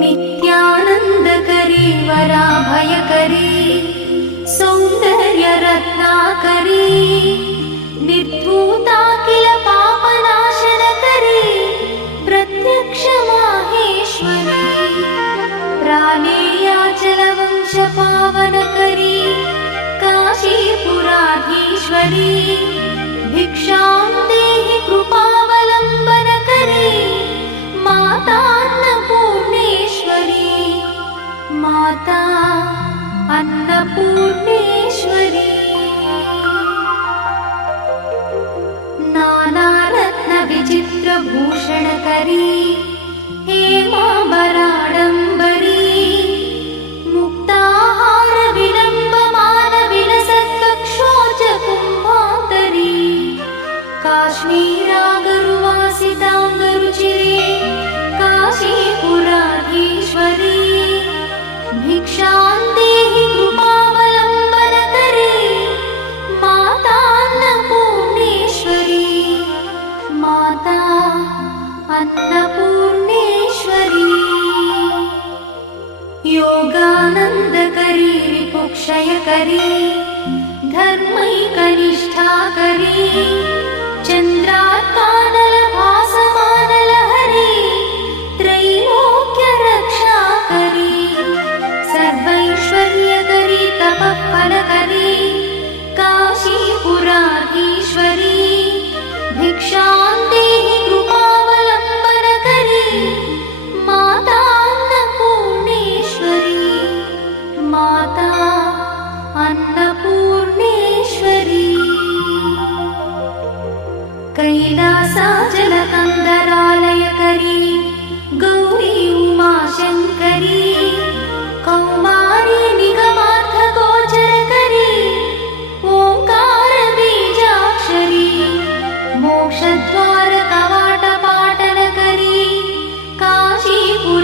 नित्यानन्दकरी वराभयकरी सौन्दर्यरत्नाकरी निर्धूता किल पापनाशनकरी प्रत्यक्ष माहेश्वरी प्राणेयाचलवंशपावनकरी काशीपुराधीश्वरी भिक्षां देहि कृपावलम्बनकरी माता अन्नपूर्णेश्वरी माता अन्नपूर्णेश्वरी नानारत्नविचित्रभूषणकरी हेमाम्बराडम्बरी मुक्ताहारविलम्बमानविलसत्कक्षोजकुम्भान्तरी काश्मीरागरुवासिताङ्गरुचिरे काशीपुराधीश्वरी भिक्षां देहि कृपावलम्बनकरी माता अन्नपूर्णेश्वरी माता अन्नपूर्णेश्वरी योगानन्दकरी रिपुक्षयकरी धर्मैकनिष्ठाकरी चन्द्रार्कानलभासमानलहरी त्रैलोक्यरक्षाकरी सर्वैश्वर्यकरी तपःफलकरी काशीपुराधीश्वरी भिक्षां देहि कृपावलम्बनकरी माता अन्नपूर्णेश्वरी माता अन्नपूर्णेश्वरी कैलासाचलकन्दरालयकरी गौरी उमाशङ्करी कौमारी निगमार्थगोचरकरी ओङ्कारबीजाक्षरी मोक्षद्वारकवाटपाटनकरी काशीपुराधीश्वरी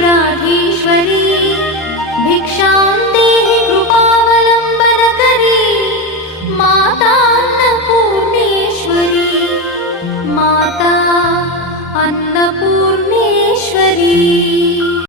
भिक्षां देहि कृपावलम्बनकरी माता अन्नपूर्णेश्वरी माता अन्नपूर्णेश्वरी।